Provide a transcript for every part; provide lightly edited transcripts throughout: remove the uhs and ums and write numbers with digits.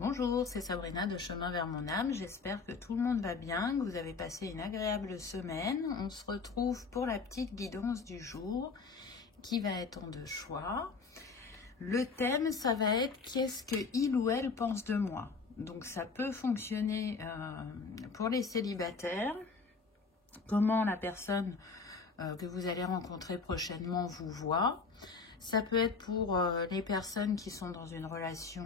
Bonjour, c'est Sabrina de Chemin vers mon âme. J'espère que tout le monde va bien, que vous avez passé une agréable semaine. On se retrouve pour la petite guidance du jour qui va être en deux choix. Le thème, ça va être qu'est-ce que il ou elle pense de moi. Donc ça peut fonctionner pour les célibataires. Comment la personne que vous allez rencontrer prochainement vous voit. Ça peut être pour les personnes qui sont dans une relation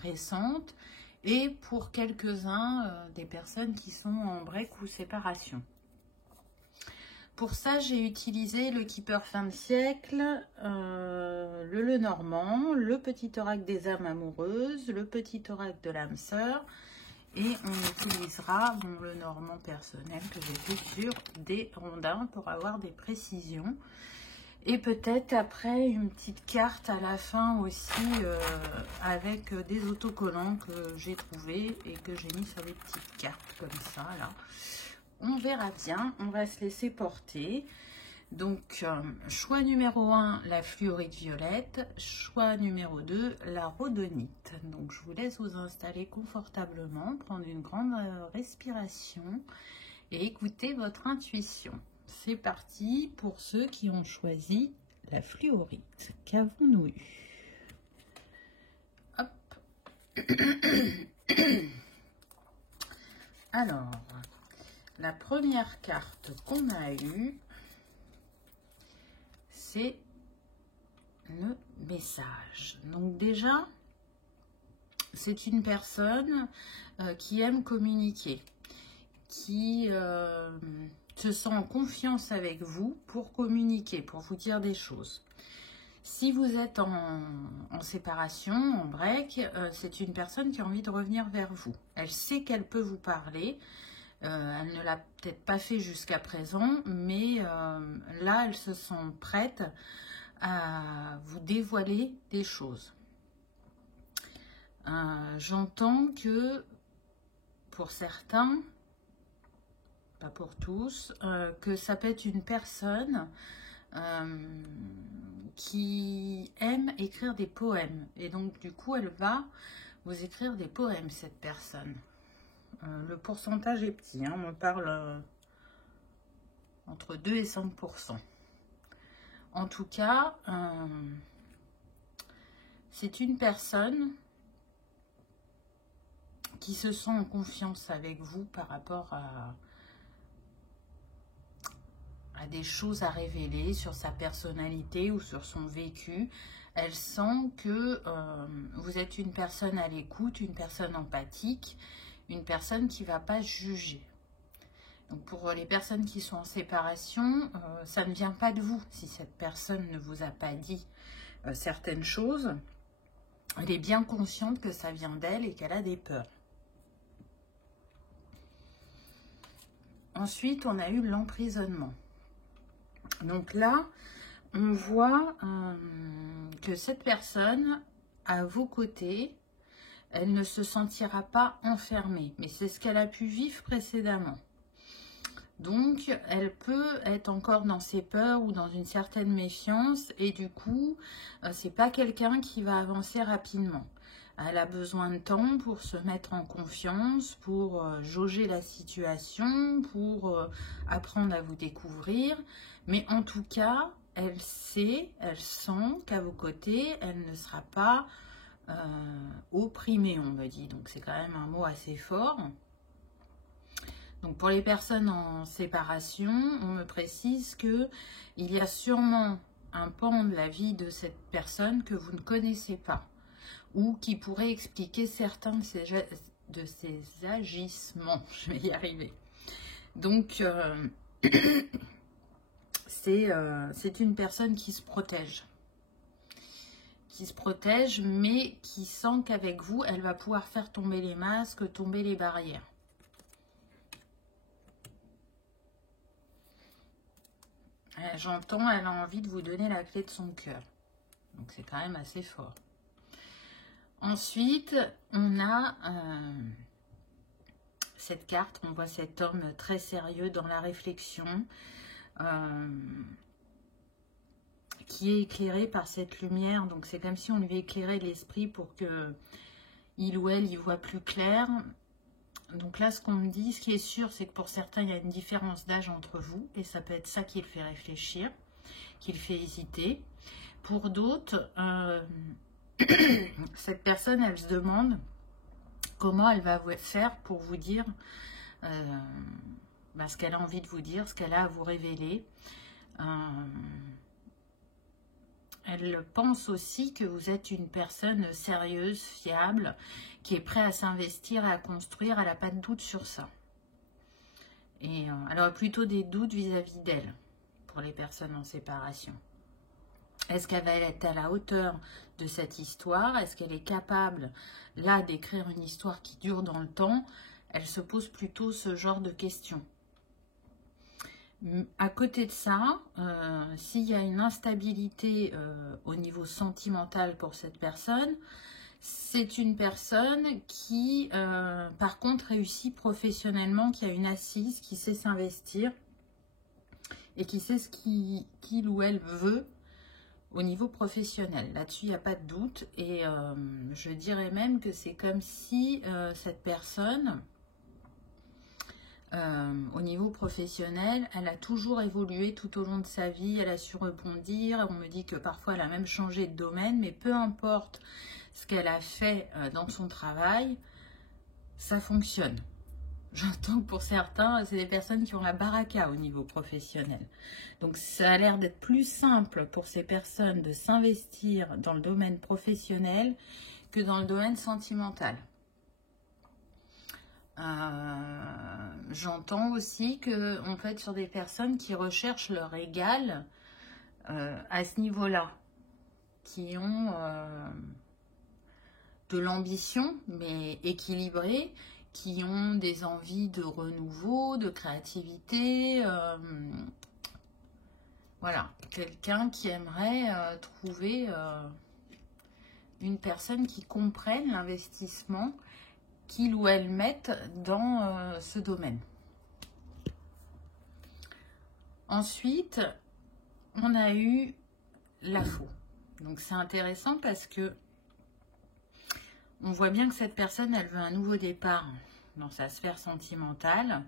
récente et pour quelques-uns des personnes qui sont en break ou séparation. Pour ça, j'ai utilisé le Keeper fin de siècle, le Lenormand, le petit oracle des âmes amoureuses, le petit oracle de l'âme sœur et on utilisera mon Lenormand personnel que j'ai fait sur des rondins pour avoir des précisions. Et peut-être après une petite carte à la fin aussi avec des autocollants que j'ai trouvés et que j'ai mis sur des petites cartes comme ça là. On verra bien, on va se laisser porter. Donc choix numéro 1, la fluorite violette. Choix numéro 2, la rhodonite. Donc je vous laisse vous installer confortablement, prendre une grande respiration et écouter votre intuition. C'est parti pour ceux qui ont choisi la fluorite. Qu'avons-nous eu? Hop. Alors, la première carte qu'on a eue, c'est le message. Donc déjà, c'est une personne qui aime communiquer, qui se sent en confiance avec vous pour communiquer, pour vous dire des choses. Si vous êtes en séparation, en break, c'est une personne qui a envie de revenir vers vous. Elle sait qu'elle peut vous parler. Elle ne l'a peut-être pas fait jusqu'à présent, mais là, elle se sent prête à vous dévoiler des choses. J'entends que pour certains, pas pour tous, que ça peut être une personne qui aime écrire des poèmes. Et donc, du coup, elle va vous écrire des poèmes, cette personne. Le pourcentage est petit, hein, on parle entre 2 et 5%. En tout cas, c'est une personne qui se sent en confiance avec vous par rapport à des choses à révéler sur sa personnalité ou sur son vécu. Elle sent que vous êtes une personne à l'écoute, une personne empathique, une personne qui ne va pas juger. Donc pour les personnes qui sont en séparation, ça ne vient pas de vous. Si cette personne ne vous a pas dit certaines choses, elle est bien consciente que ça vient d'elle et qu'elle a des peurs. Ensuite, on a eu l'emprisonnement. Donc là, on voit que cette personne, à vos côtés, elle ne se sentira pas enfermée. Mais c'est ce qu'elle a pu vivre précédemment. Donc, elle peut être encore dans ses peurs ou dans une certaine méfiance. Et du coup, c'est pas quelqu'un qui va avancer rapidement. Elle a besoin de temps pour se mettre en confiance, pour jauger la situation, pour apprendre à vous découvrir. Mais en tout cas, elle sait, elle sent qu'à vos côtés, elle ne sera pas opprimée, on me dit. Donc c'est quand même un mot assez fort. Donc pour les personnes en séparation, on me précise qu'il y a sûrement un pan de la vie de cette personne que vous ne connaissez pas, ou qui pourrait expliquer certains de ses agissements. Je vais y arriver. Donc, c'est une personne qui se protège. Mais qui sent qu'avec vous, elle va pouvoir faire tomber les masques, tomber les barrières. J'entends, elle a envie de vous donner la clé de son cœur. Donc, c'est quand même assez fort. Ensuite, on a cette carte, on voit cet homme très sérieux dans la réflexion, qui est éclairé par cette lumière. Donc c'est comme si on lui éclairait l'esprit pour que il ou elle y voit plus clair. Donc là, ce qu'on me dit, ce qui est sûr, c'est que pour certains, il y a une différence d'âge entre vous. Et ça peut être ça qui le fait réfléchir, qui le fait hésiter. Pour d'autres, cette personne, elle se demande comment elle va faire pour vous dire ce qu'elle a envie de vous dire, ce qu'elle a à vous révéler. Elle pense aussi que vous êtes une personne sérieuse, fiable, qui est prête à s'investir et à construire. Elle n'a pas de doute sur ça. Et elle a plutôt des doutes vis-à-vis d'elle, pour les personnes en séparation. Est-ce qu'elle va être à la hauteur de cette histoire? Est-ce qu'elle est capable, là, d'écrire une histoire qui dure dans le temps? Elle se pose plutôt ce genre de questions. À côté de ça, s'il y a une instabilité au niveau sentimental pour cette personne, c'est une personne qui, par contre, réussit professionnellement, qui a une assise, qui sait s'investir et qui sait ce qu'il ou elle veut au niveau professionnel. Là-dessus, il n'y a pas de doute. Et je dirais même que c'est comme si cette personne, au niveau professionnel, elle a toujours évolué tout au long de sa vie. Elle a su rebondir. On me dit que parfois, elle a même changé de domaine. Mais peu importe ce qu'elle a fait dans son travail, ça fonctionne. J'entends que pour certains, c'est des personnes qui ont la baraka au niveau professionnel. Donc, ça a l'air d'être plus simple pour ces personnes de s'investir dans le domaine professionnel que dans le domaine sentimental. J'entends aussi qu'on peut être sur des personnes qui recherchent leur égal à ce niveau-là, qui ont de l'ambition, mais équilibrée, qui ont des envies de renouveau, de créativité. Voilà, quelqu'un qui aimerait trouver une personne qui comprenne l'investissement qu'il ou elle mette dans ce domaine. Ensuite, on a eu la faux. Donc c'est intéressant parce que on voit bien que cette personne, elle veut un nouveau départ dans sa sphère sentimentale.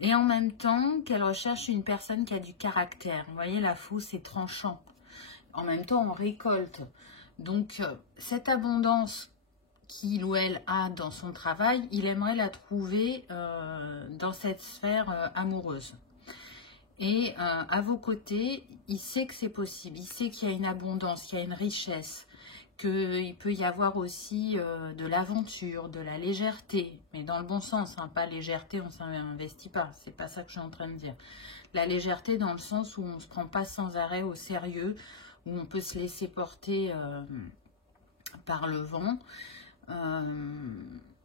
Et en même temps, qu'elle recherche une personne qui a du caractère. Vous voyez, la faux, c'est tranchant. En même temps, on récolte. Donc, cette abondance qu'il ou elle a dans son travail, il aimerait la trouver dans cette sphère amoureuse. Et à vos côtés, il sait que c'est possible. Il sait qu'il y a une abondance, qu'il y a une richesse, qu'il peut y avoir aussi de l'aventure, de la légèreté, mais dans le bon sens, hein, pas légèreté, on ne s'investit pas, c'est pas ça que je suis en train de dire. La légèreté dans le sens où on ne se prend pas sans arrêt au sérieux, où on peut se laisser porter par le vent.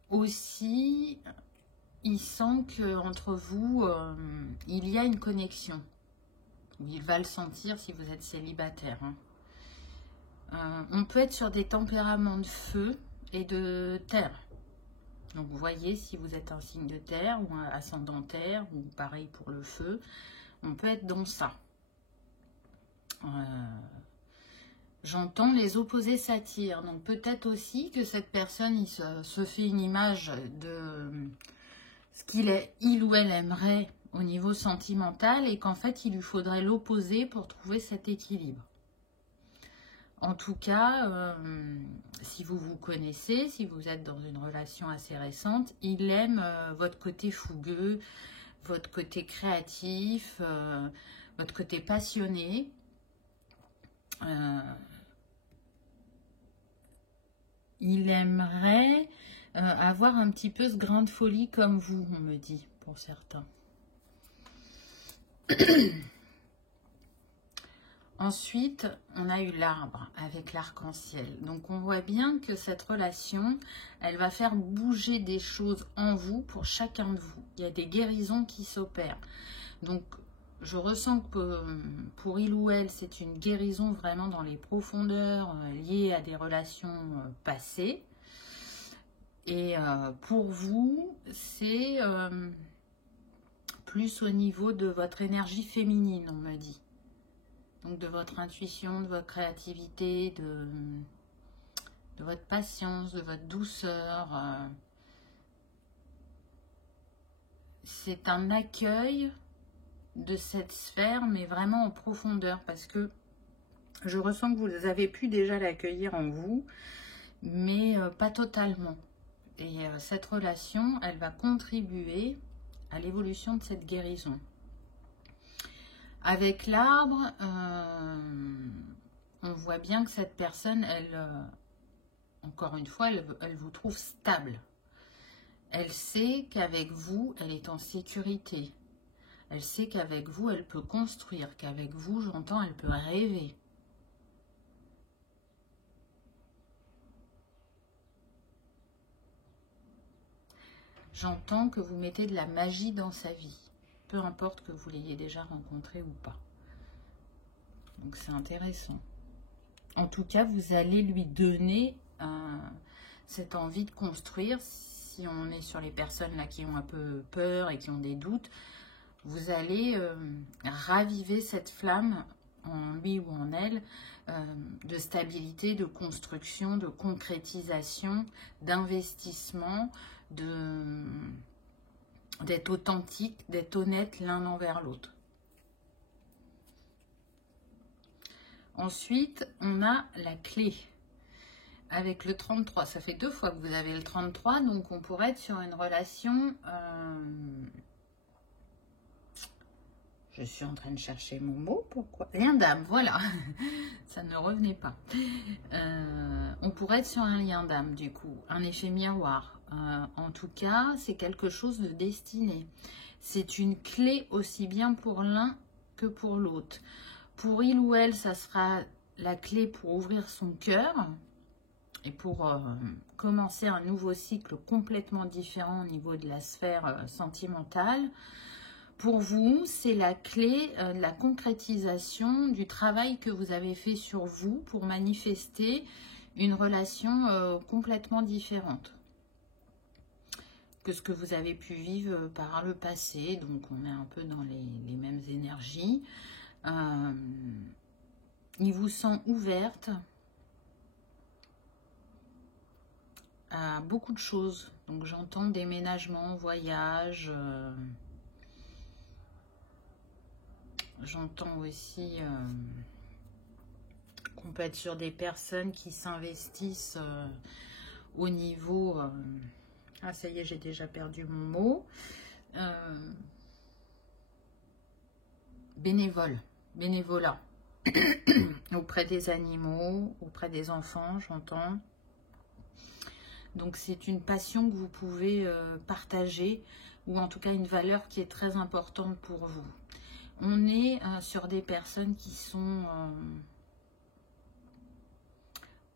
Aussi, il sent qu'entre vous, il y a une connexion. Il va le sentir si vous êtes célibataire, hein. On peut être sur des tempéraments de feu et de terre. Donc vous voyez, si vous êtes un signe de terre ou un ascendant terre, ou pareil pour le feu, on peut être dans ça. J'entends les opposés s'attirent. Donc peut-être aussi que cette personne il se fait une image de ce il ou elle aimerait au niveau sentimental et qu'en fait il lui faudrait l'opposé pour trouver cet équilibre. En tout cas, si vous vous connaissez, si vous êtes dans une relation assez récente, il aime votre côté fougueux, votre côté créatif, votre côté passionné. Il aimerait avoir un petit peu ce grain de folie comme vous, on me dit, pour certains. Ensuite, on a eu l'arbre avec l'arc-en-ciel. Donc, on voit bien que cette relation, elle va faire bouger des choses en vous pour chacun de vous. Il y a des guérisons qui s'opèrent. Donc, je ressens que pour il ou elle, c'est une guérison vraiment dans les profondeurs liées à des relations passées. Et pour vous, c'est plus au niveau de votre énergie féminine, on m'a dit. Donc de votre intuition, de votre créativité, de de votre patience, de votre douceur. C'est un accueil de cette sphère, mais vraiment en profondeur, parce que je ressens que vous avez pu déjà l'accueillir en vous, mais pas totalement. Et cette relation, elle va contribuer à l'évolution de cette guérison. Avec l'arbre, on voit bien que cette personne, elle, encore une fois, elle vous trouve stable. Elle sait qu'avec vous, elle est en sécurité. Elle sait qu'avec vous, elle peut construire, qu'avec vous, j'entends, elle peut rêver. J'entends que vous mettez de la magie dans sa vie, peu importe que vous l'ayez déjà rencontré ou pas. Donc c'est intéressant. En tout cas, vous allez lui donner cette envie de construire. Si on est sur les personnes là qui ont un peu peur et qui ont des doutes, vous allez raviver cette flamme en lui ou en elle de stabilité, de construction, de concrétisation, d'investissement, d'être authentique, d'être honnête l'un envers l'autre. Ensuite, on a la clé. Avec le 33, ça fait 2 fois que vous avez le 33, donc on pourrait être sur une relation... Je suis en train de chercher mon mot, pourquoi? Lien d'âme, voilà, ça ne revenait pas. On pourrait être sur un lien d'âme, du coup, un effet miroir. En tout cas, c'est quelque chose de destiné. C'est une clé aussi bien pour l'un que pour l'autre. Pour il ou elle, ça sera la clé pour ouvrir son cœur et pour commencer un nouveau cycle complètement différent au niveau de la sphère sentimentale. Pour vous, c'est la clé de la concrétisation du travail que vous avez fait sur vous pour manifester une relation complètement différente que ce que vous avez pu vivre par le passé. Donc, on est un peu dans les mêmes énergies. Il vous sent ouverte à beaucoup de choses. Donc, j'entends déménagement, voyage... J'entends aussi qu'on peut être sur des personnes qui s'investissent au niveau... ah, ça y est, j'ai déjà perdu mon mot. Bénévolat. Auprès des animaux, auprès des enfants, j'entends. Donc, c'est une passion que vous pouvez partager, ou en tout cas une valeur qui est très importante pour vous. On est sur des personnes qui sont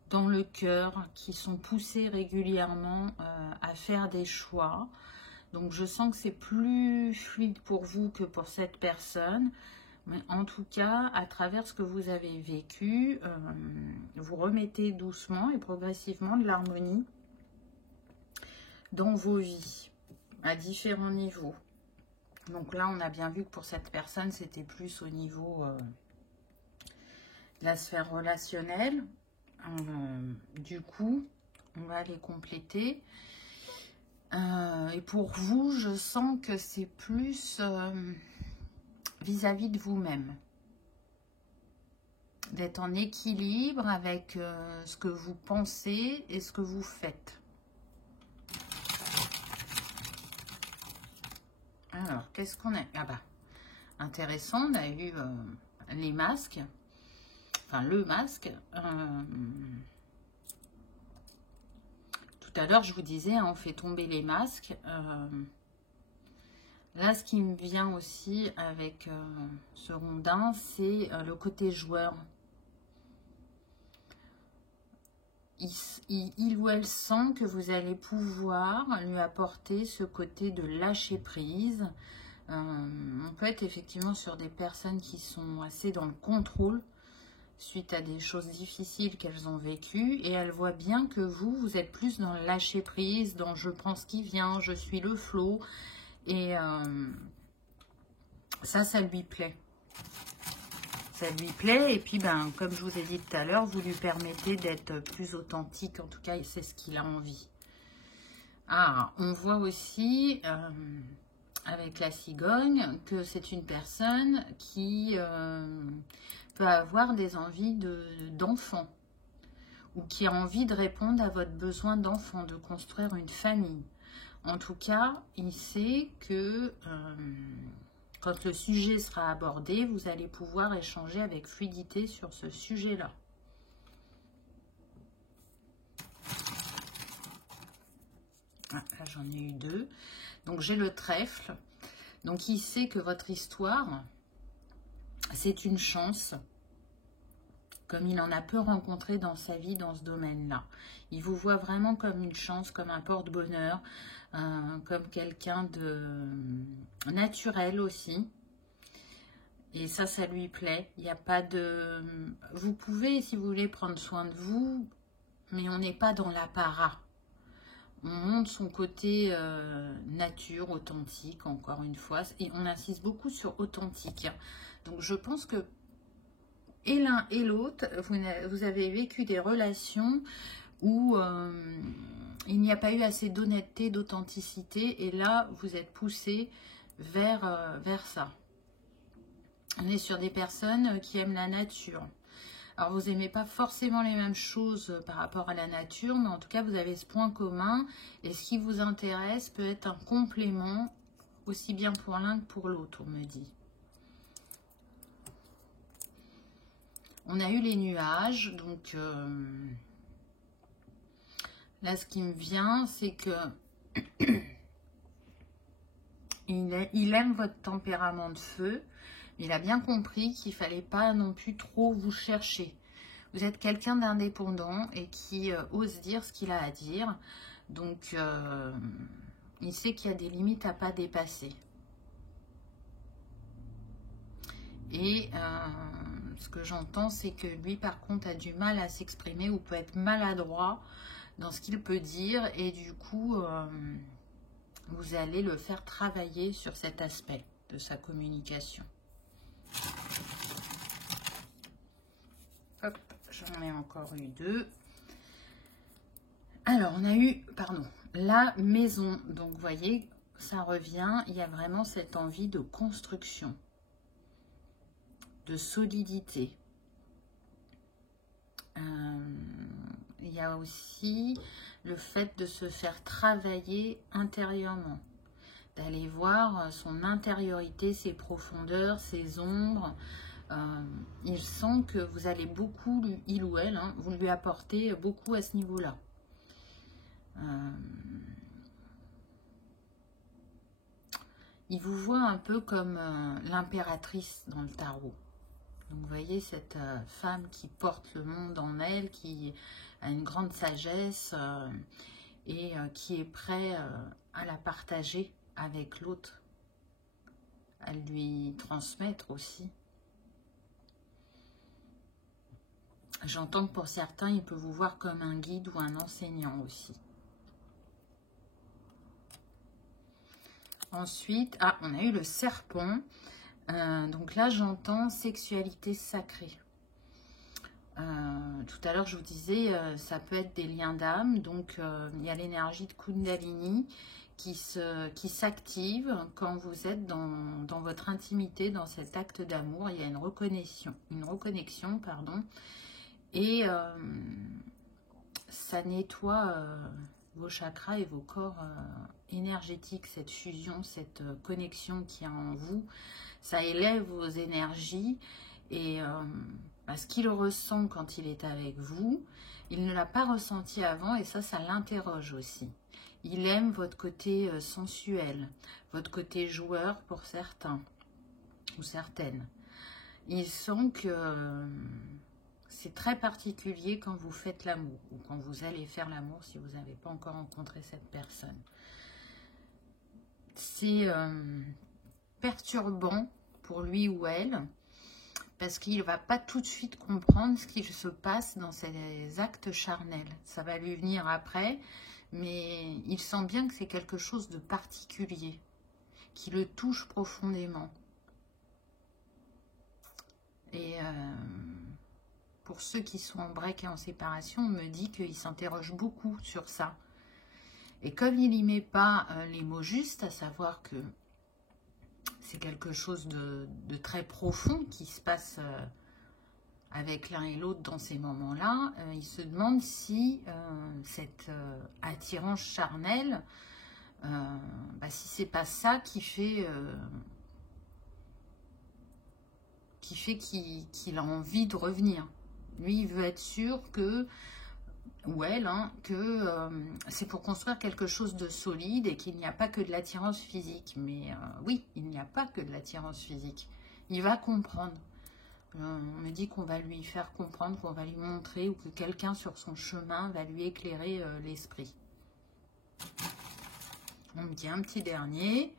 dans le cœur, qui sont poussées régulièrement à faire des choix. Donc, je sens que c'est plus fluide pour vous que pour cette personne. Mais en tout cas, à travers ce que vous avez vécu, vous remettez doucement et progressivement de l'harmonie dans vos vies, à différents niveaux. Donc là, on a bien vu que pour cette personne, c'était plus au niveau de la sphère relationnelle. Du coup, on va les compléter. Et pour vous, je sens que c'est plus vis-à-vis de vous-même. D'être en équilibre avec ce que vous pensez et ce que vous faites. Alors, qu'est-ce qu'on a? Ah bah, intéressant, on a eu les masques, enfin le masque. Tout à l'heure, je vous disais, hein, on fait tomber les masques. Là, ce qui me vient aussi avec ce rondin, c'est le côté joueur. Il ou elle sent que vous allez pouvoir lui apporter ce côté de lâcher prise. On peut être effectivement sur des personnes qui sont assez dans le contrôle suite à des choses difficiles qu'elles ont vécues. Et elles voient bien que vous êtes plus dans le lâcher prise, dans je prends ce qui vient, je suis le flot. Et ça lui plaît. ça lui plaît. Et puis, ben, comme je vous ai dit tout à l'heure, vous lui permettez d'être plus authentique. En tout cas, c'est ce qu'il a envie. Ah, on voit aussi, avec la cigogne, que c'est une personne qui peut avoir des envies d'enfant. Ou qui a envie de répondre à votre besoin d'enfant, de construire une famille. En tout cas, il sait que quand le sujet sera abordé, vous allez pouvoir échanger avec fluidité sur ce sujet-là. Ah, là, j'en ai eu deux. Donc, j'ai le trèfle. Donc, il sait que votre histoire, c'est une chance, comme il en a peu rencontré dans sa vie dans ce domaine-là. Il vous voit vraiment comme une chance, comme un porte-bonheur, comme quelqu'un de naturel aussi. Et ça lui plaît. Il n'y a pas de... Vous pouvez, si vous voulez, prendre soin de vous, mais on n'est pas dans l'apparat. On montre son côté nature, authentique, encore une fois. Et on insiste beaucoup sur authentique. Donc, je pense que et l'un et l'autre, vous avez vécu des relations où il n'y a pas eu assez d'honnêteté, d'authenticité. Et là, vous êtes poussé vers ça. On est sur des personnes qui aiment la nature. Alors, vous n'aimez pas forcément les mêmes choses par rapport à la nature, mais en tout cas, vous avez ce point commun. Et ce qui vous intéresse peut être un complément, aussi bien pour l'un que pour l'autre, on me dit. On a eu les nuages, donc là, ce qui me vient, c'est que il aime votre tempérament de feu. Il a bien compris qu'il ne fallait pas non plus trop vous chercher. Vous êtes quelqu'un d'indépendant et qui ose dire ce qu'il a à dire. Donc, il sait qu'il y a des limites à ne pas dépasser. Et ce que j'entends, c'est que lui, par contre, a du mal à s'exprimer ou peut être maladroit dans ce qu'il peut dire. Et du coup, vous allez le faire travailler sur cet aspect de sa communication. Hop, j'en ai encore eu deux. Alors, on a eu, pardon, la maison. Donc, vous voyez, ça revient. Il y a vraiment cette envie de construction, de solidité. Il y a aussi le fait de se faire travailler intérieurement, d'aller voir son intériorité, ses profondeurs, ses ombres. Il sent que vous allez beaucoup, il ou elle, hein, vous lui apportez beaucoup à ce niveau-là. Il vous voit un peu comme l'impératrice dans le tarot. Donc vous voyez cette femme qui porte le monde en elle, qui a une grande sagesse et qui est prêt à la partager avec l'autre, à lui transmettre aussi. J'entends que pour certains, il peut vous voir comme un guide ou un enseignant aussi. Ensuite, on a eu le serpent. Donc là, j'entends sexualité sacrée. Tout à l'heure, je vous disais, ça peut être des liens d'âme. Donc, il y a l'énergie de Kundalini qui s'active quand vous êtes dans votre intimité, dans cet acte d'amour. Il y a une reconnexion, pardon. Et ça nettoie vos chakras et vos corps énergétiques, cette fusion, cette connexion qui est en vous. Ça élève vos énergies et ce qu'il ressent quand il est avec vous, il ne l'a pas ressenti avant et ça l'interroge aussi. Il aime votre côté sensuel, votre côté joueur pour certains ou certaines. Il sent que c'est très particulier quand vous faites l'amour ou quand vous allez faire l'amour si vous n'avez pas encore rencontré cette personne. C'est perturbant pour lui ou elle parce qu'il ne va pas tout de suite comprendre ce qui se passe dans ces actes charnels. Ça va lui venir après, mais il sent bien que c'est quelque chose de particulier, qui le touche profondément. Et pour ceux qui sont en break et en séparation, on me dit qu'il s'interroge beaucoup sur ça. Et comme il n'y met pas les mots justes, à savoir que c'est quelque chose de très profond qui se passe avec l'un et l'autre dans ces moments-là, il se demande si cette attirance charnelle, si c'est pas ça qui fait qu'il a envie de revenir. Lui, il veut être sûr que, ou elle, que c'est pour construire quelque chose de solide et qu'il n'y a pas que de l'attirance physique. Mais oui, il n'y a pas que de l'attirance physique. Il va comprendre. On me dit qu'on va lui faire comprendre, qu'on va lui montrer, ou que quelqu'un sur son chemin va lui éclairer l'esprit. On me dit un petit dernier.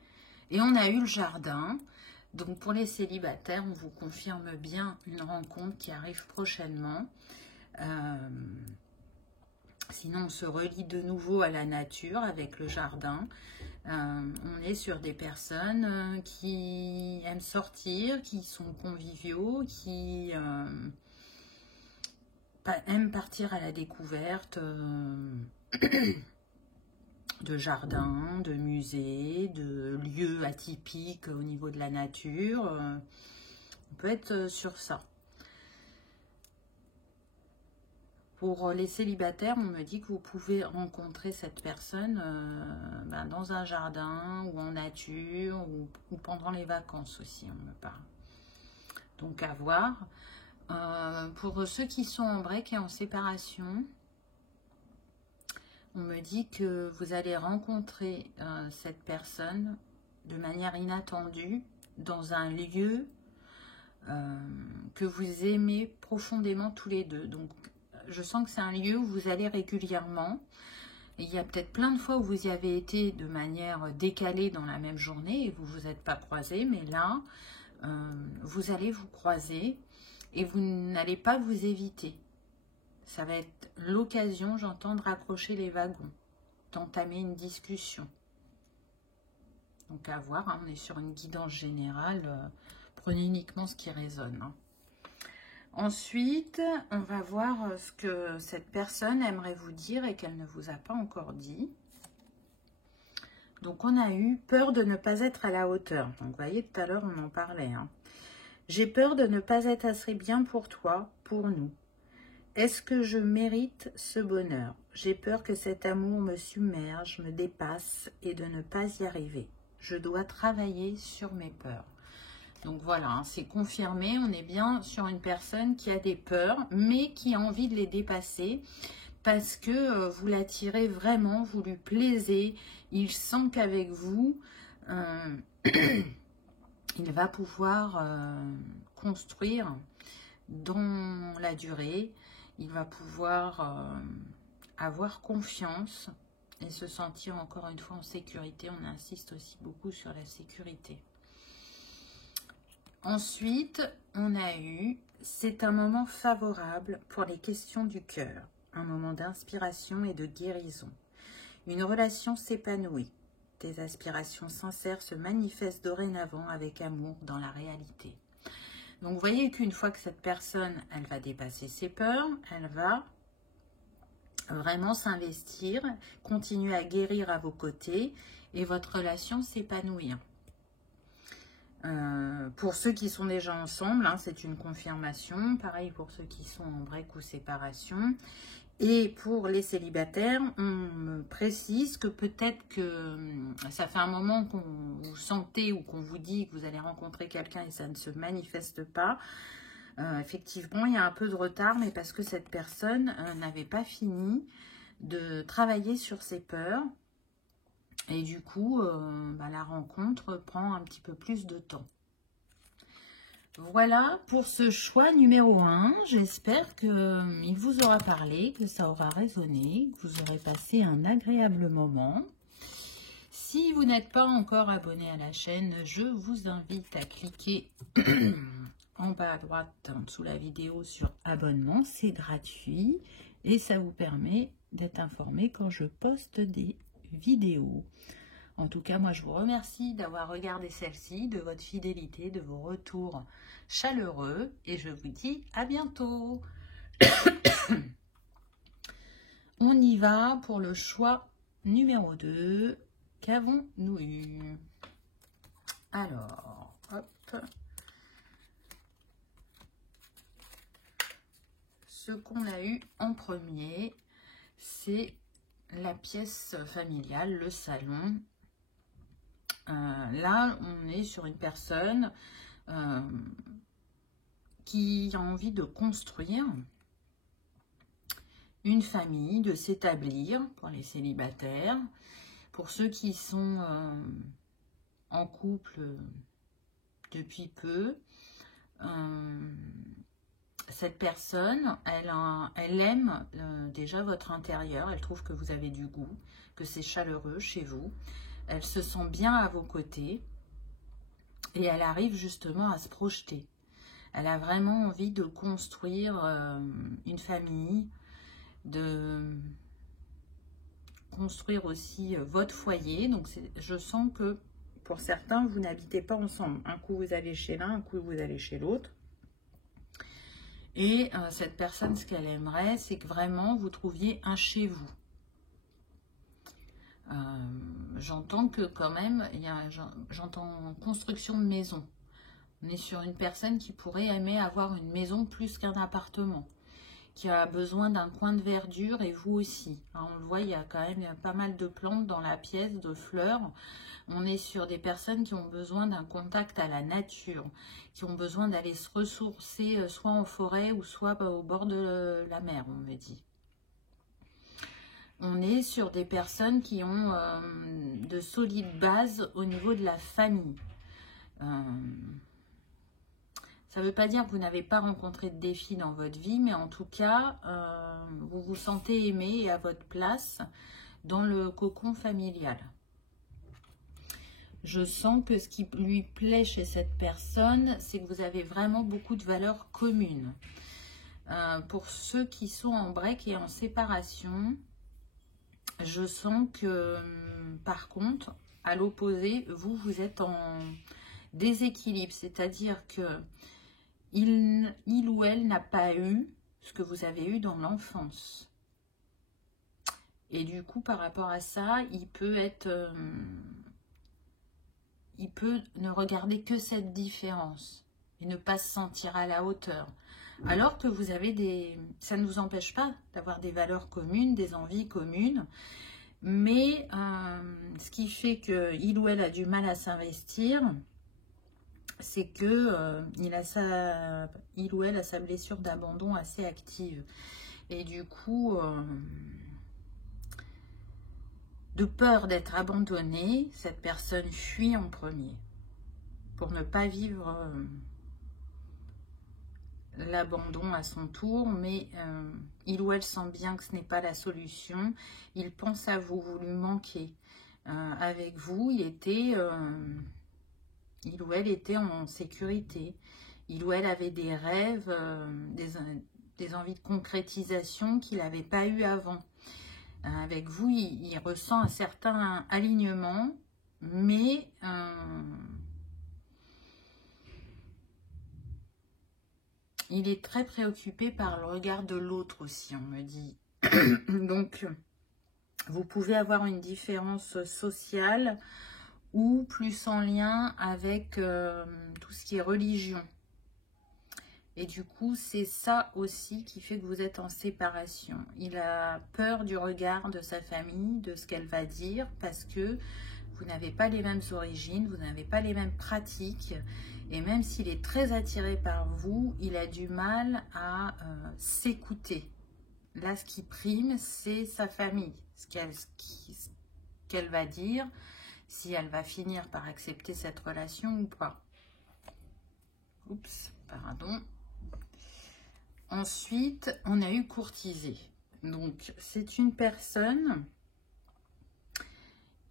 Et on a eu le jardin. Donc pour les célibataires, on vous confirme bien une rencontre qui arrive prochainement. Sinon, on se relie de nouveau à la nature avec le jardin. On est sur des personnes qui aiment sortir, qui sont conviviaux, qui aiment partir à la découverte de jardins, de musées, de lieux atypiques au niveau de la nature. On peut être sur ça. Pour les célibataires, on me dit que vous pouvez rencontrer cette personne dans un jardin ou en nature ou pendant les vacances aussi, on me parle. Donc à voir. Pour ceux qui sont en break et en séparation, on me dit que vous allez rencontrer cette personne de manière inattendue dans un lieu que vous aimez profondément tous les deux. Donc je sens que c'est un lieu où vous allez régulièrement. Et il y a peut-être plein de fois où vous y avez été de manière décalée dans la même journée et vous ne vous êtes pas croisés. Mais là, vous allez vous croiser et vous n'allez pas vous éviter. Ça va être l'occasion, j'entends, de raccrocher les wagons, d'entamer une discussion. Donc à voir, hein, on est sur une guidance générale. Prenez uniquement ce qui résonne. Hein. Ensuite, on va voir ce que cette personne aimerait vous dire et qu'elle ne vous a pas encore dit. Donc, on a eu peur de ne pas être à la hauteur. Donc, vous voyez, tout à l'heure, on en parlait. Hein. J'ai peur de ne pas être assez bien pour toi, pour nous. Est-ce que je mérite ce bonheur? J'ai peur que cet amour me submerge, me dépasse et de ne pas y arriver. Je dois travailler sur mes peurs. Donc voilà, hein, c'est confirmé, on est bien sur une personne qui a des peurs, mais qui a envie de les dépasser parce que vous l'attirez vraiment, vous lui plaisez, il sent qu'avec vous, il va pouvoir construire dans la durée, il va pouvoir avoir confiance et se sentir encore une fois en sécurité. On insiste aussi beaucoup sur la sécurité. Ensuite, on a eu, c'est un moment favorable pour les questions du cœur, un moment d'inspiration et de guérison. Une relation s'épanouit. Tes aspirations sincères se manifestent dorénavant avec amour dans la réalité. Donc, vous voyez qu'une fois que cette personne, elle va dépasser ses peurs, elle va vraiment s'investir, continuer à guérir à vos côtés et votre relation s'épanouir. Pour ceux qui sont déjà ensemble, hein, c'est une confirmation. Pareil pour ceux qui sont en break ou séparation. Et pour les célibataires, on me précise que peut-être que ça fait un moment qu'on vous sentez ou qu'on vous dit que vous allez rencontrer quelqu'un et ça ne se manifeste pas. Effectivement, il y a un peu de retard, mais parce que cette personne n'avait pas fini de travailler sur ses peurs. Et du coup, la rencontre prend un petit peu plus de temps. Voilà pour ce choix numéro 1. J'espère qu'il vous aura parlé, que ça aura résonné, que vous aurez passé un agréable moment. Si vous n'êtes pas encore abonné à la chaîne, je vous invite à cliquer en bas à droite sous la vidéo sur abonnement. C'est gratuit et ça vous permet d'être informé quand je poste des vidéos. En tout cas, moi, je vous remercie d'avoir regardé celle-ci, de votre fidélité, de vos retours chaleureux. Et je vous dis à bientôt. On y va pour le choix numéro 2. Qu'avons-nous eu? Alors, hop. Ce qu'on a eu en premier, c'est la pièce familiale, le salon. Là, on est sur une personne qui a envie de construire une famille, de s'établir pour les célibataires. Pour ceux qui sont en couple depuis peu, cette personne, elle aime déjà votre intérieur. Elle trouve que vous avez du goût, que c'est chaleureux chez vous. Elle se sent bien à vos côtés et elle arrive justement à se projeter. Elle a vraiment envie de construire une famille, de construire aussi votre foyer. Donc je sens que pour certains, vous n'habitez pas ensemble. Un coup, vous allez chez l'un, un coup, vous allez chez l'autre. Et cette personne, ce qu'elle aimerait, c'est que vraiment, vous trouviez un chez vous. J'entends que quand même, j'entends construction de maison. On est sur une personne qui pourrait aimer avoir une maison plus qu'un appartement, qui a besoin d'un coin de verdure, et vous aussi. On le voit, il y a quand même pas mal de plantes dans la pièce, de fleurs. On est sur des personnes qui ont besoin d'un contact à la nature, qui ont besoin d'aller se ressourcer soit en forêt ou soit au bord de la mer, on me dit. On est sur des personnes qui ont de solides bases au niveau de la famille. Ça ne veut pas dire que vous n'avez pas rencontré de défis dans votre vie, mais en tout cas, vous vous sentez aimé et à votre place dans le cocon familial. Je sens que ce qui lui plaît chez cette personne, c'est que vous avez vraiment beaucoup de valeurs communes. Pour ceux qui sont en break et en séparation, je sens que, par contre, à l'opposé, vous êtes en déséquilibre. C'est-à-dire que il ou elle n'a pas eu ce que vous avez eu dans l'enfance. Et du coup, par rapport à ça, il peut ne regarder que cette différence et ne pas se sentir à la hauteur. Alors que vous avez ça ne vous empêche pas d'avoir des valeurs communes, des envies communes, mais ce qui fait qu'il ou elle a du mal à s'investir, c'est que il ou elle a sa blessure d'abandon assez active. Et du coup, de peur d'être abandonnée, cette personne fuit en premier pour ne pas vivre l'abandon à son tour, mais il ou elle sent bien que ce n'est pas la solution. Il pense à vous, vous lui manquez. Avec vous, il ou elle était en sécurité. Il ou elle avait des rêves, des envies de concrétisation qu'il n'avait pas eu avant. Avec vous, il ressent un certain alignement, mais il est très préoccupé par le regard de l'autre aussi, on me dit. Donc, vous pouvez avoir une différence sociale ou plus en lien avec tout ce qui est religion. Et du coup, c'est ça aussi qui fait que vous êtes en séparation. Il a peur du regard de sa famille, de ce qu'elle va dire, parce que vous n'avez pas les mêmes origines, vous n'avez pas les mêmes pratiques. Et même s'il est très attiré par vous, il a du mal à s'écouter. Là, ce qui prime, c'est sa famille. Ce qu'elle va dire, si elle va finir par accepter cette relation ou pas. Oups, pardon. Ensuite, on a eu courtisé. Donc, c'est une personne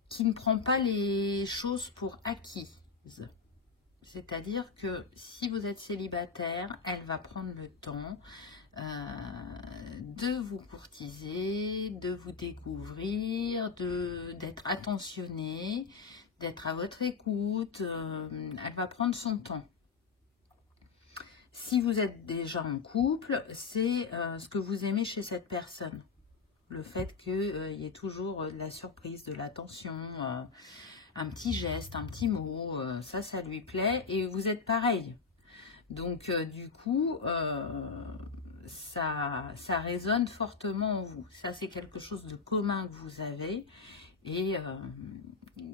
qui ne prend pas les choses pour acquises. C'est-à-dire que si vous êtes célibataire, elle va prendre le temps de vous courtiser, de vous découvrir, d'être attentionné, d'être à votre écoute. Elle va prendre son temps. Si vous êtes déjà en couple, c'est ce que vous aimez chez cette personne. Le fait qu'il y ait toujours de la surprise, de l'attention, un petit geste, un petit mot, ça lui plaît. Et vous êtes pareil. Donc, du coup, ça résonne fortement en vous. Ça, c'est quelque chose de commun que vous avez et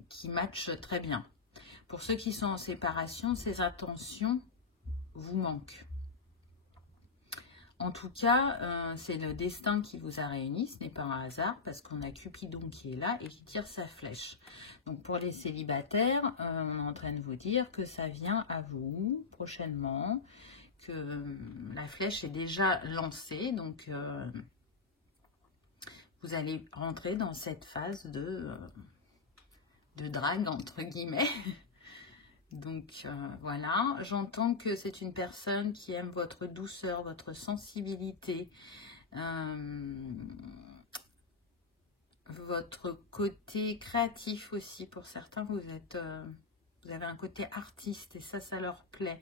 qui matche très bien. Pour ceux qui sont en séparation, ces attentions vous manquent. En tout cas, c'est le destin qui vous a réunis, ce n'est pas un hasard, parce qu'on a Cupidon qui est là et qui tire sa flèche. Donc pour les célibataires, on est en train de vous dire que ça vient à vous prochainement, que la flèche est déjà lancée, donc vous allez rentrer dans cette phase de drague, entre guillemets. Donc voilà, j'entends que c'est une personne qui aime votre douceur, votre sensibilité, votre côté créatif aussi. Pour certains, vous avez un côté artiste et ça leur plaît.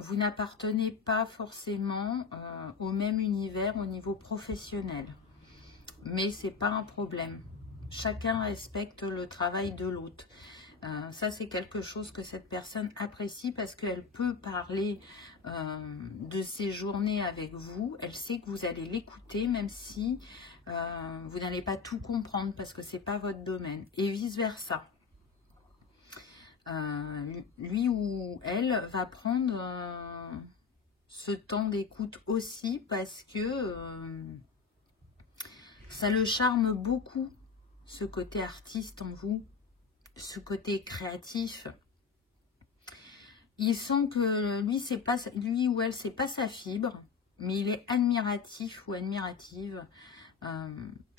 Vous n'appartenez pas forcément au même univers au niveau professionnel, mais c'est pas un problème. Chacun respecte le travail de l'autre. Ça, c'est quelque chose que cette personne apprécie parce qu'elle peut parler de ses journées avec vous. Elle sait que vous allez l'écouter, même si vous n'allez pas tout comprendre parce que ce n'est pas votre domaine. Et vice-versa. Lui ou elle va prendre ce temps d'écoute aussi parce que ça le charme beaucoup, ce côté artiste en vous. Ce côté créatif, il sent que lui ou elle, c'est pas sa fibre, mais il est admiratif ou admirative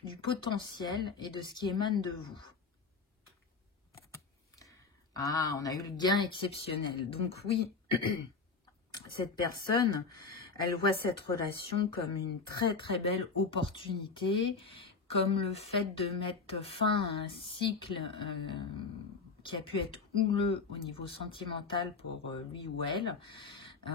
du potentiel et de ce qui émane de vous. Ah, on a eu le gain exceptionnel. Donc oui, cette personne, elle voit cette relation comme une très très belle opportunité, comme le fait de mettre fin à un cycle qui a pu être houleux au niveau sentimental pour lui ou elle. Elle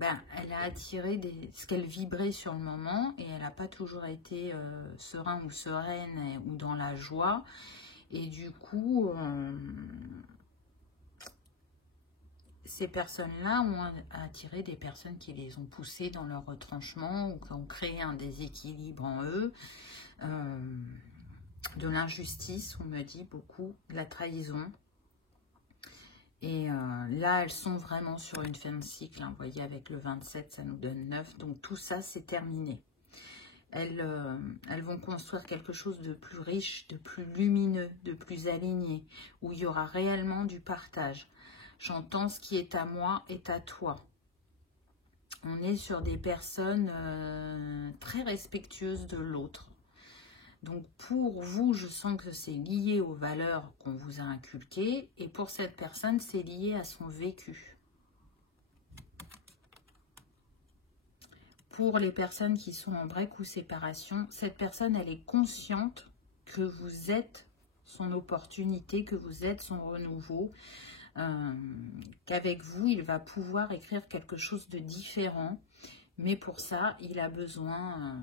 a attiré ce qu'elle vibrait sur le moment et elle n'a pas toujours été serein ou sereine ou dans la joie. Et du coup, ces personnes-là ont attiré des personnes qui les ont poussées dans leur retranchement ou qui ont créé un déséquilibre en eux. De l'injustice, on me dit beaucoup, de la trahison. Et là, elles sont vraiment sur une fin de cycle. Hein. Vous voyez, avec le 27, ça nous donne 9. Donc tout ça, c'est terminé. Elles vont construire quelque chose de plus riche, de plus lumineux, de plus aligné, où il y aura réellement du partage. J'entends ce qui est à moi est à toi. On est sur des personnes très respectueuses de l'autre. Donc pour vous, je sens que c'est lié aux valeurs qu'on vous a inculquées. Et pour cette personne, c'est lié à son vécu. Pour les personnes qui sont en break ou séparation, cette personne, elle est consciente que vous êtes son opportunité, que vous êtes son renouveau. Qu'avec vous, il va pouvoir écrire quelque chose de différent. Mais pour ça, il a besoin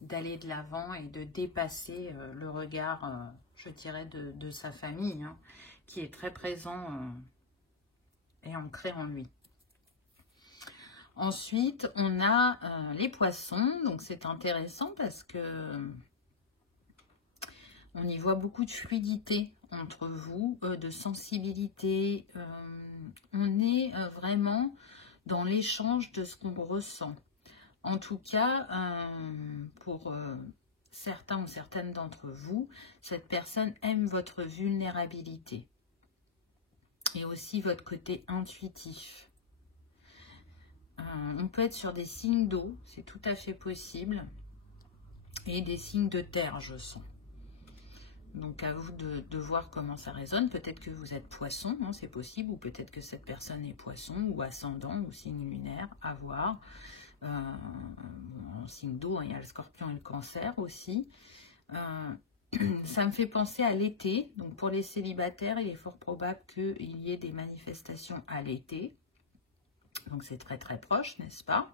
d'aller de l'avant et de dépasser le regard, je dirais, de sa famille, hein, qui est très présent et ancré en lui. Ensuite, on a les poissons. Donc, c'est intéressant parce que on y voit beaucoup de fluidité entre vous, de sensibilité. On est vraiment dans l'échange de ce qu'on ressent. En tout cas, pour certains ou certaines d'entre vous, cette personne aime votre vulnérabilité et aussi votre côté intuitif. On peut être sur des signes d'eau, c'est tout à fait possible, et des signes de terre, je sens. Donc à vous de voir comment ça résonne. Peut-être que vous êtes poisson, hein, c'est possible, ou peut-être que cette personne est poisson ou ascendant ou signe lunaire, à voir. En signe d'eau, hein, il y a le scorpion et le cancer aussi. Ça me fait penser à l'été. Donc pour les célibataires, il est fort probable qu'il y ait des manifestations à l'été. Donc c'est très très proche, n'est-ce pas?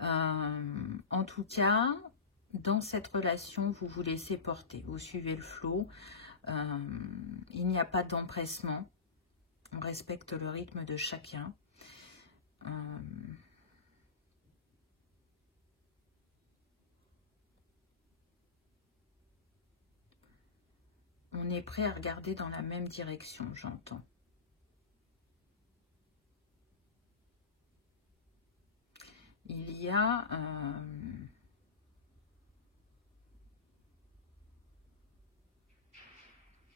En tout cas, dans cette relation, vous vous laissez porter, vous suivez le flot, il n'y a pas d'empressement, on respecte le rythme de chacun. On est prêt à regarder dans la même direction, j'entends. Il y a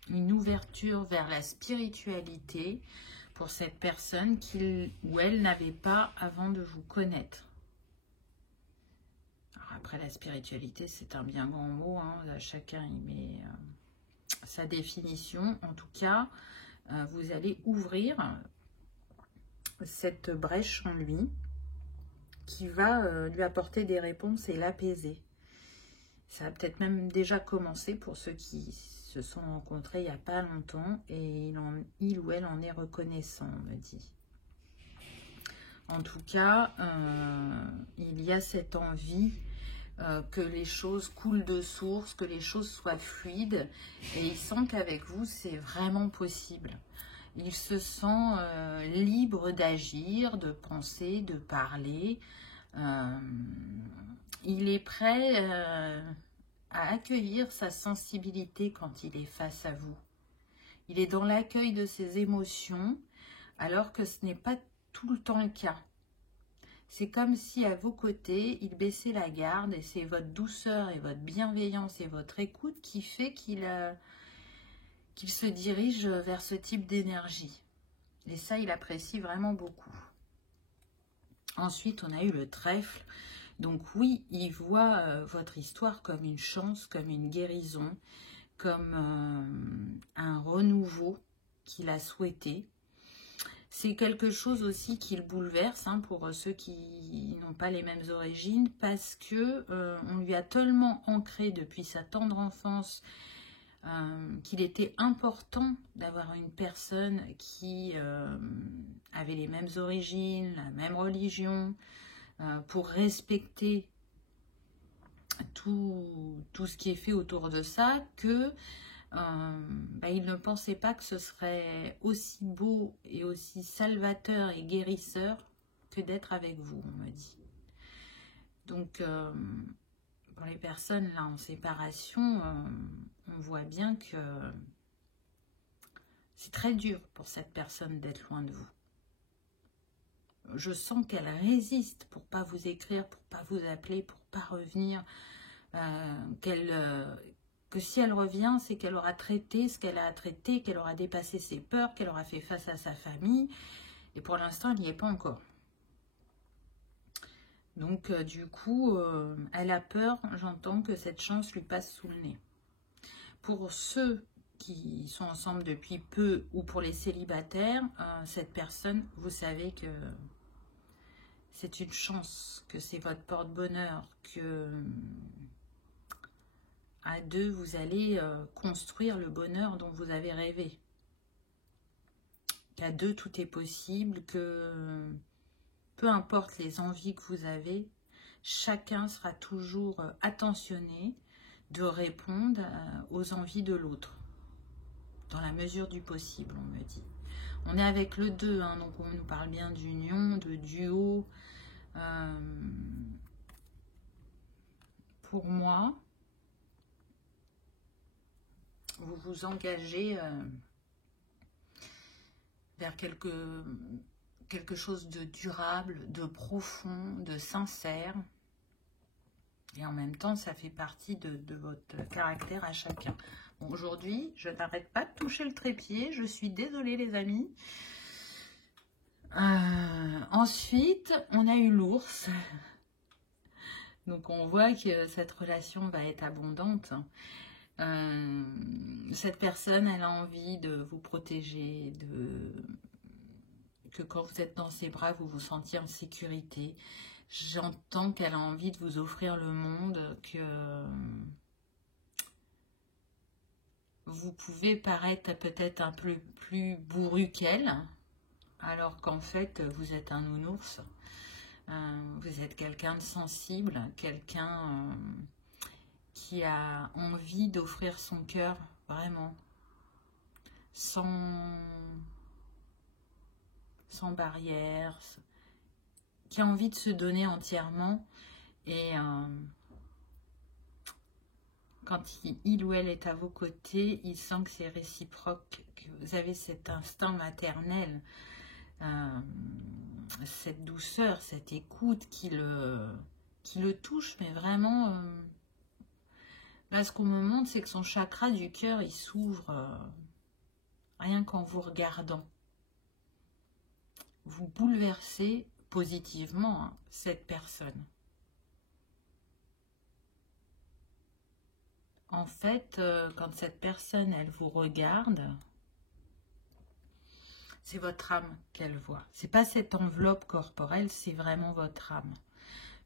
une ouverture vers la spiritualité pour cette personne qu'il ou elle n'avait pas avant de vous connaître. Alors après, la spiritualité, c'est un bien grand mot, hein, chacun y met sa définition. En tout cas, vous allez ouvrir cette brèche en lui qui va lui apporter des réponses et l'apaiser. Ça a peut-être même déjà commencé pour ceux qui se sont rencontrés il n'y a pas longtemps et il ou elle en est reconnaissant, on me dit. En tout cas, il y a cette envie que les choses coulent de source, que les choses soient fluides, et il sent qu'avec vous, c'est vraiment possible. Il se sent libre d'agir, de penser, de parler. Il est prêt à accueillir sa sensibilité quand il est face à vous. Il est dans l'accueil de ses émotions, alors que ce n'est pas tout le temps le cas. C'est comme si à vos côtés, il baissait la garde, et c'est votre douceur et votre bienveillance et votre écoute qui fait qu'il se dirige vers ce type d'énergie. Et ça, il apprécie vraiment beaucoup. Ensuite, on a eu le trèfle. Donc oui, il voit votre histoire comme une chance, comme une guérison, comme un renouveau qu'il a souhaité. C'est quelque chose aussi qui le bouleverse, hein, pour ceux qui n'ont pas les mêmes origines, parce que on lui a tellement ancré depuis sa tendre enfance qu'il était important d'avoir une personne qui avait les mêmes origines, la même religion, pour respecter tout ce qui est fait autour de ça, que il ne pensait pas que ce serait aussi beau et aussi salvateur et guérisseur que d'être avec vous, on me dit. Donc, pour les personnes là en séparation, on voit bien que c'est très dur pour cette personne d'être loin de vous. Je sens qu'elle résiste pour pas vous écrire, pour pas vous appeler, pour pas revenir, que si elle revient, c'est qu'elle aura traité ce qu'elle a à traiter, qu'elle aura dépassé ses peurs, qu'elle aura fait face à sa famille. Et pour l'instant, elle n'y est pas encore. Donc, du coup, elle a peur, j'entends, que cette chance lui passe sous le nez. Pour ceux qui sont ensemble depuis peu ou pour les célibataires, cette personne, vous savez que c'est une chance, que c'est votre porte-bonheur, que à deux, vous allez construire le bonheur dont vous avez rêvé. Qu'à deux, tout est possible, que peu importe les envies que vous avez, chacun sera toujours attentionné de répondre aux envies de l'autre, dans la mesure du possible, on me dit. On est avec le 2, hein, donc on nous parle bien d'union, de duo. Pour moi, vous vous engagez vers quelque chose de durable, de profond, de sincère. Et en même temps, ça fait partie de votre caractère à chacun. Bon, aujourd'hui, je n'arrête pas de toucher le trépied. Je suis désolée, les amis. Ensuite, on a eu l'ours. Donc, on voit que cette relation va être abondante. Cette personne, elle a envie de vous protéger, que quand vous êtes dans ses bras, vous vous sentiez en sécurité. J'entends qu'elle a envie de vous offrir le monde, que vous pouvez paraître peut-être un peu plus bourru qu'elle, alors qu'en fait, vous êtes un nounours. Vous êtes quelqu'un de sensible, quelqu'un qui a envie d'offrir son cœur, vraiment, sans barrière, qui a envie de se donner entièrement. Et quand il ou elle est à vos côtés, il sent que c'est réciproque, que vous avez cet instinct maternel, cette douceur, cette écoute qui le touche, mais vraiment, là ce qu'on me montre, c'est que son chakra du cœur, il s'ouvre rien qu'en vous regardant. Vous bouleversez positivement cette personne. En fait, quand cette personne, elle vous regarde, c'est votre âme qu'elle voit. C'est pas cette enveloppe corporelle, c'est vraiment votre âme.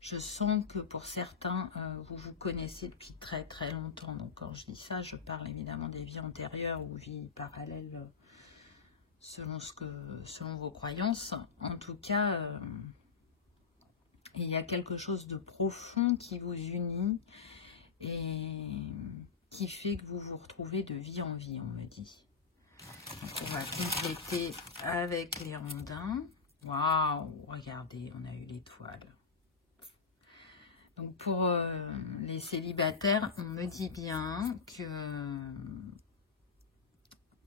Je sens que pour certains, vous vous connaissez depuis très très longtemps. Donc quand je dis ça, je parle évidemment des vies antérieures ou vies parallèles selon vos croyances. En tout cas, il y a quelque chose de profond qui vous unit et qui fait que vous vous retrouvez de vie en vie, on me dit. Donc on va compléter avec les rondins. Waouh, regardez, on a eu l'étoile. Donc pour les célibataires, on me dit bien que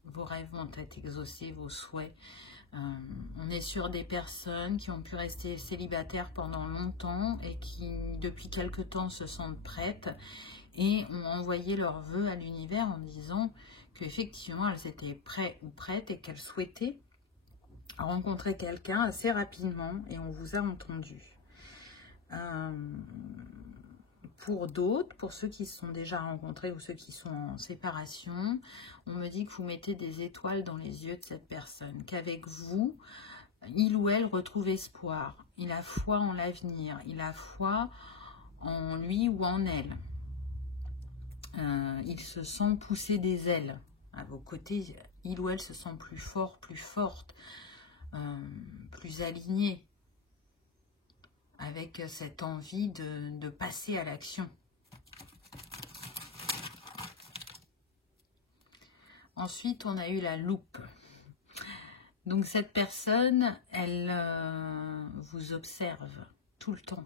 vos rêves vont être exaucés, vos souhaits. On est sur des personnes qui ont pu rester célibataires pendant longtemps et qui, depuis quelque temps, se sentent prêtes et ont envoyé leurs vœux à l'univers en disant qu'effectivement, elles étaient prêtes ou prêtes et qu'elles souhaitaient rencontrer quelqu'un assez rapidement et on vous a entendu. Pour d'autres, pour ceux qui se sont déjà rencontrés ou ceux qui sont en séparation, on me dit que vous mettez des étoiles dans les yeux de cette personne, qu'avec vous, il ou elle retrouve espoir, il a foi en l'avenir, il a foi en lui ou en elle. Il se sent pousser des ailes. À vos côtés, il ou elle se sent plus fort, plus forte, plus aligné, avec cette envie de passer à l'action. Ensuite, on a eu la loupe. Donc cette personne, elle vous observe tout le temps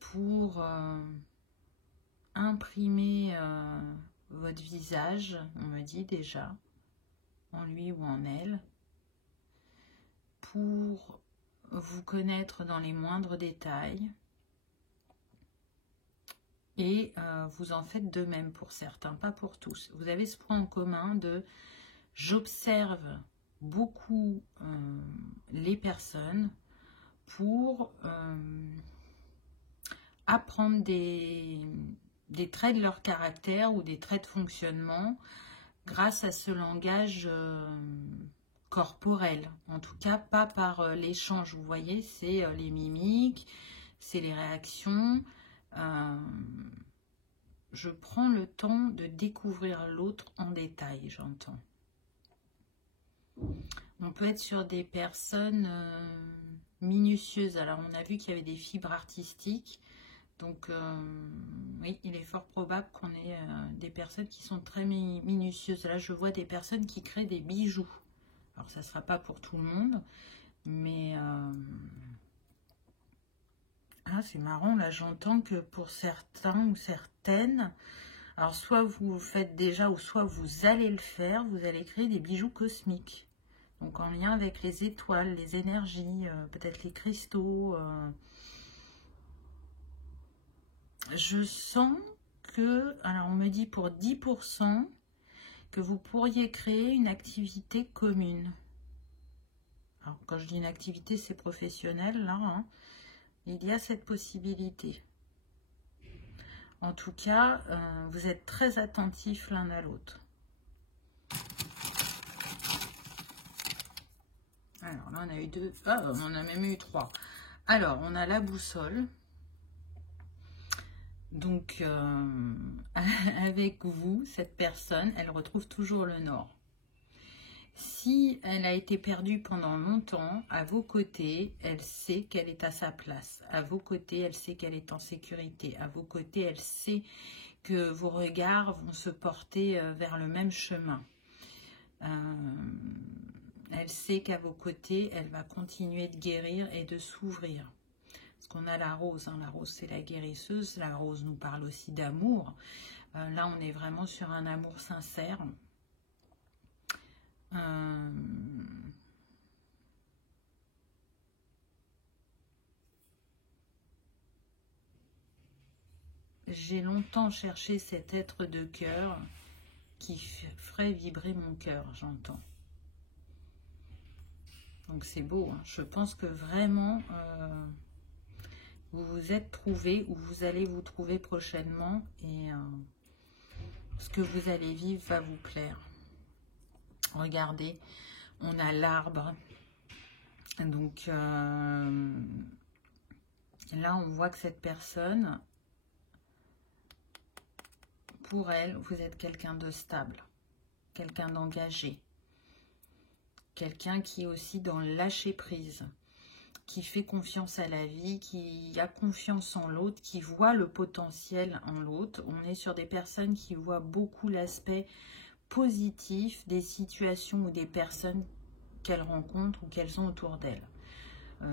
pour imprimer votre visage, on me dit déjà, en lui ou en elle, pour vous connaître dans les moindres détails et vous en faites de même pour certains, pas pour tous. Vous avez ce point en commun de j'observe beaucoup les personnes pour apprendre des traits de leur caractère ou des traits de fonctionnement grâce à ce langage corporel, en tout cas pas par l'échange, vous voyez, c'est les mimiques, c'est les réactions. Je prends le temps de découvrir l'autre en détail, j'entends. On peut être sur des personnes minutieuses. Alors on a vu qu'il y avait des fibres artistiques, donc oui, il est fort probable qu'on ait des personnes qui sont très minutieuses. Là je vois des personnes qui créent des bijoux. Alors, ça ne sera pas pour tout le monde, mais... Ah, c'est marrant, là, j'entends que pour certains ou certaines, alors soit vous le faites déjà, ou soit vous allez le faire, vous allez créer des bijoux cosmiques. Donc, en lien avec les étoiles, les énergies, peut-être les cristaux. Je sens que, alors on me dit pour 10%, que vous pourriez créer une activité commune. Alors, quand je dis une activité, c'est professionnel, là. Hein. Il y a cette possibilité. En tout cas, vous êtes très attentifs l'un à l'autre. Alors là, on a eu 2. Ah, on en a même eu 3. Alors, on a la boussole. Donc, avec vous, cette personne, elle retrouve toujours le nord. Si elle a été perdue pendant longtemps, à vos côtés, elle sait qu'elle est à sa place. À vos côtés, elle sait qu'elle est en sécurité. À vos côtés, elle sait que vos regards vont se porter vers le même chemin. Elle sait qu'à vos côtés, elle va continuer de guérir et de s'ouvrir. Parce qu'on a la rose, hein. La rose c'est la guérisseuse, la rose nous parle aussi d'amour. Là, on est vraiment sur un amour sincère. J'ai longtemps cherché cet être de cœur qui ferait vibrer mon cœur, j'entends. Donc c'est beau, hein. Je pense que vraiment, vous vous êtes trouvé ou vous allez vous trouver prochainement et ce que vous allez vivre va vous plaire. Regardez, on a l'arbre. Donc là, on voit que cette personne, pour elle, vous êtes quelqu'un de stable, quelqu'un d'engagé, quelqu'un qui est aussi dans le lâcher prise, qui fait confiance à la vie, qui a confiance en l'autre, qui voit le potentiel en l'autre. On est sur des personnes qui voient beaucoup l'aspect positif des situations ou des personnes qu'elles rencontrent ou qu'elles ont autour d'elles.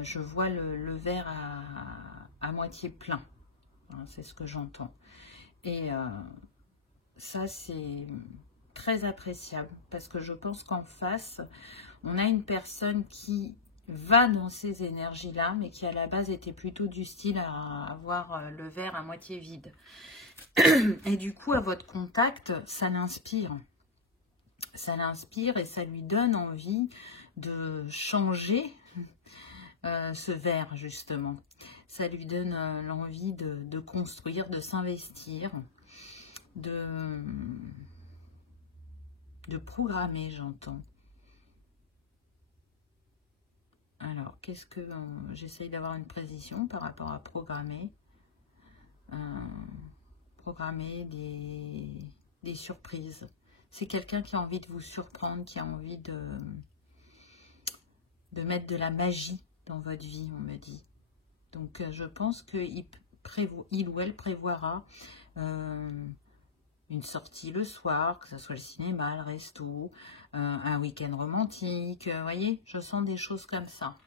Je vois le verre à moitié plein, hein, c'est ce que j'entends. Et ça, c'est très appréciable parce que je pense qu'en face, on a une personne qui va dans ces énergies-là, mais qui à la base était plutôt du style à avoir le verre à moitié vide. Et du coup, à votre contact, ça l'inspire. Ça l'inspire et ça lui donne envie de changer ce verre, justement. Ça lui donne l'envie de construire, de s'investir, de programmer, j'entends. Alors, qu'est-ce que... j'essaye d'avoir une précision par rapport à programmer. Programmer des surprises. C'est quelqu'un qui a envie de vous surprendre, qui a envie de mettre de la magie dans votre vie, on me dit. Donc, je pense qu'il ou elle prévoira une sortie le soir, que ce soit le cinéma, le resto, un week-end romantique. Vous voyez, je sens des choses comme ça.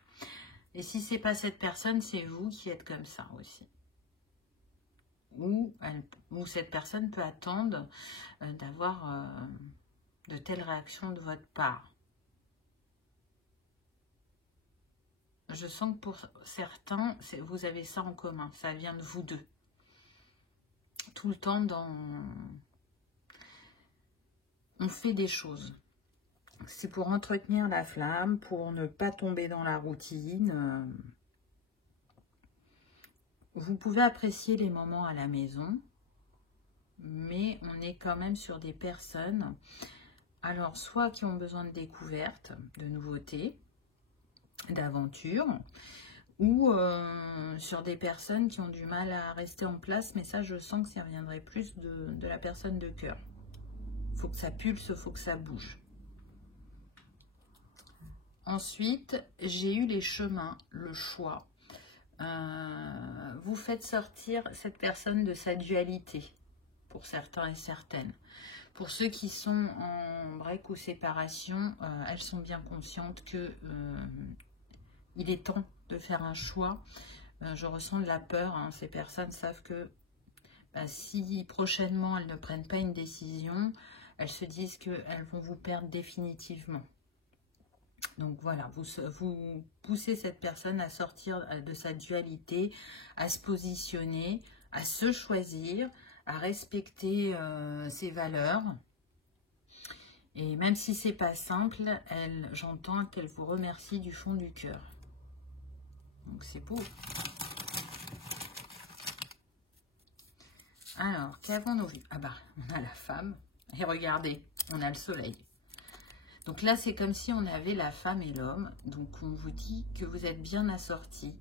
Et si c'est pas cette personne, c'est vous qui êtes comme ça aussi. Ou cette personne peut attendre d'avoir de telles réactions de votre part. Je sens que pour certains, vous avez ça en commun. Ça vient de vous deux. Tout le temps on fait des choses. C'est pour entretenir la flamme, pour ne pas tomber dans la routine. Vous pouvez apprécier les moments à la maison, mais on est quand même sur des personnes, alors soit qui ont besoin de découvertes, de nouveautés, d'aventures, ou sur des personnes qui ont du mal à rester en place, mais ça je sens que ça viendrait plus de la personne de cœur. Il faut que ça pulse, il faut que ça bouge. Ensuite, j'ai eu les chemins, le choix. Vous faites sortir cette personne de sa dualité, pour certains et certaines. Pour ceux qui sont en break ou séparation, elles sont bien conscientes que il est temps de faire un choix. Je ressens de la peur, hein. Ces personnes savent que si prochainement elles ne prennent pas une décision, elles se disent qu'elles vont vous perdre définitivement. Donc voilà, vous poussez cette personne à sortir de sa dualité, à se positionner, à se choisir, à respecter ses valeurs. Et même si c'est pas simple, j'entends qu'elle vous remercie du fond du cœur. Donc c'est beau. Alors, qu'avons-nous vu? Ah bah, on a la femme. Et regardez, on a le soleil. Donc là, c'est comme si on avait la femme et l'homme. Donc, on vous dit que vous êtes bien assortis,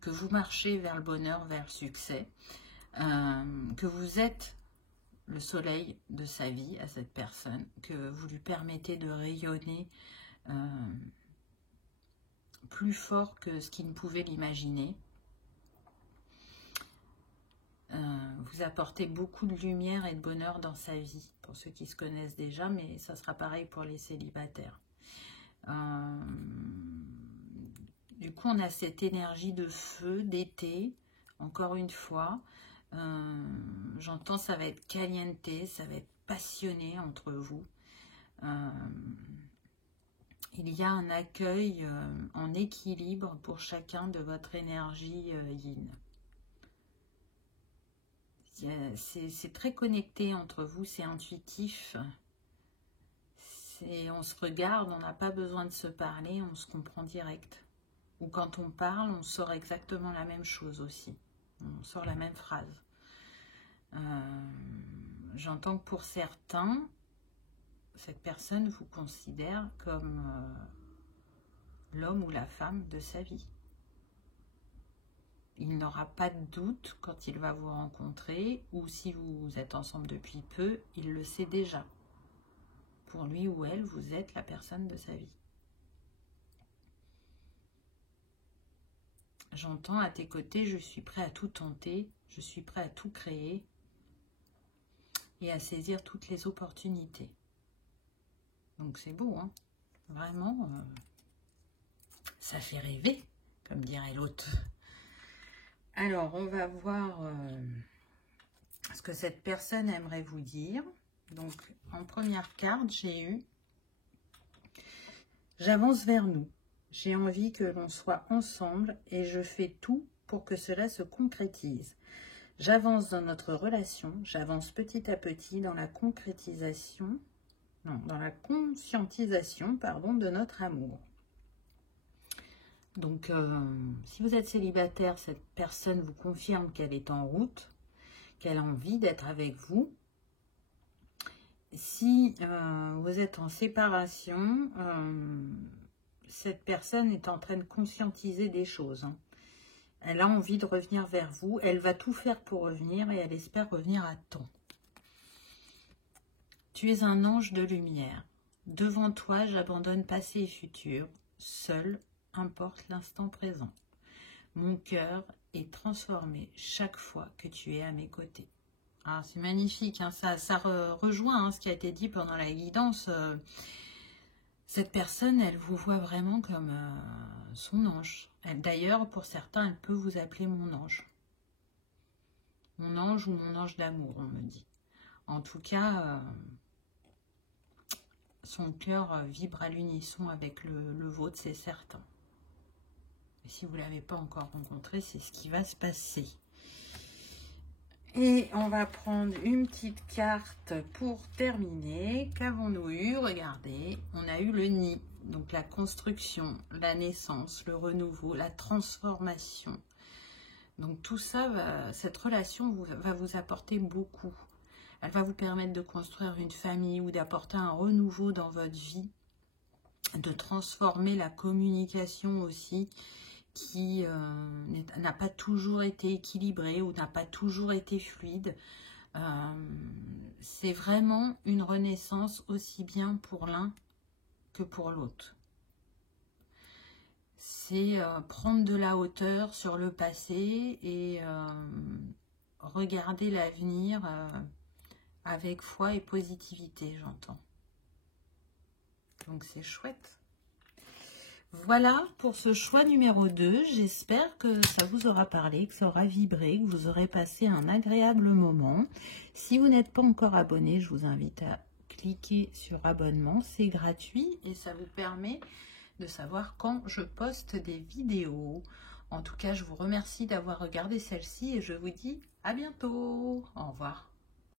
que vous marchez vers le bonheur, vers le succès, que vous êtes le soleil de sa vie à cette personne, que vous lui permettez de rayonner plus fort que ce qu'il ne pouvait l'imaginer. Vous apportez beaucoup de lumière et de bonheur dans sa vie, pour ceux qui se connaissent déjà, mais ça sera pareil pour les célibataires. Du coup, on a cette énergie de feu, d'été, encore une fois. J'entends, ça va être caliente, ça va être passionné entre vous. Il y a un accueil en équilibre pour chacun de votre énergie yin. C'est très connecté entre vous, c'est intuitif. On se regarde, on n'a pas besoin de se parler, on se comprend direct. Ou quand on parle, on sort exactement la même chose aussi. On sort la même phrase. J'entends que pour certains, cette personne vous considère comme l'homme ou la femme de sa vie. Il n'aura pas de doute quand il va vous rencontrer, ou si vous êtes ensemble depuis peu, il le sait déjà. Pour lui ou elle, vous êtes la personne de sa vie. J'entends à tes côtés, je suis prêt à tout tenter, je suis prêt à tout créer et à saisir toutes les opportunités. Donc c'est beau, hein? Vraiment, ça fait rêver, comme dirait l'autre. Alors, on va voir ce que cette personne aimerait vous dire. Donc, en première carte, j'ai eu « J'avance vers nous. J'ai envie que l'on soit ensemble et je fais tout pour que cela se concrétise. J'avance dans notre relation, j'avance petit à petit dans la concrétisation, non, dans la conscientisation, pardon, de notre amour. » Donc, si vous êtes célibataire, cette personne vous confirme qu'elle est en route, qu'elle a envie d'être avec vous. Si vous êtes en séparation, cette personne est en train de conscientiser des choses. Hein. Elle a envie de revenir vers vous, elle va tout faire pour revenir et elle espère revenir à temps. Tu es un ange de lumière. Devant toi, j'abandonne passé et futur, seul importe l'instant présent. Mon cœur est transformé chaque fois que tu es à mes côtés. Ah, c'est magnifique, hein, ça rejoint ce qui a été dit pendant la guidance. Cette personne, elle vous voit vraiment comme son ange. D'ailleurs, pour certains, elle peut vous appeler mon ange. Mon ange ou mon ange d'amour, on me dit. En tout cas, son cœur vibre à l'unisson avec le vôtre, c'est certain. Et si vous ne l'avez pas encore rencontré, c'est ce qui va se passer. Et on va prendre une petite carte pour terminer. Qu'avons-nous eu? Regardez, on a eu le nid. Donc la construction, la naissance, le renouveau, la transformation. Donc tout ça, cette relation va vous apporter beaucoup. Elle va vous permettre de construire une famille ou d'apporter un renouveau dans votre vie. De transformer la communication aussi, qui n'a pas toujours été équilibré ou n'a pas toujours été fluide. C'est vraiment une renaissance aussi bien pour l'un que pour l'autre. C'est prendre de la hauteur sur le passé et regarder l'avenir avec foi et positivité, j'entends. Donc c'est chouette. Voilà pour ce choix numéro 2. J'espère que ça vous aura parlé, que ça aura vibré, que vous aurez passé un agréable moment. Si vous n'êtes pas encore abonné, je vous invite à cliquer sur abonnement. C'est gratuit et ça vous permet de savoir quand je poste des vidéos. En tout cas, je vous remercie d'avoir regardé celle-ci et je vous dis à bientôt. Au revoir.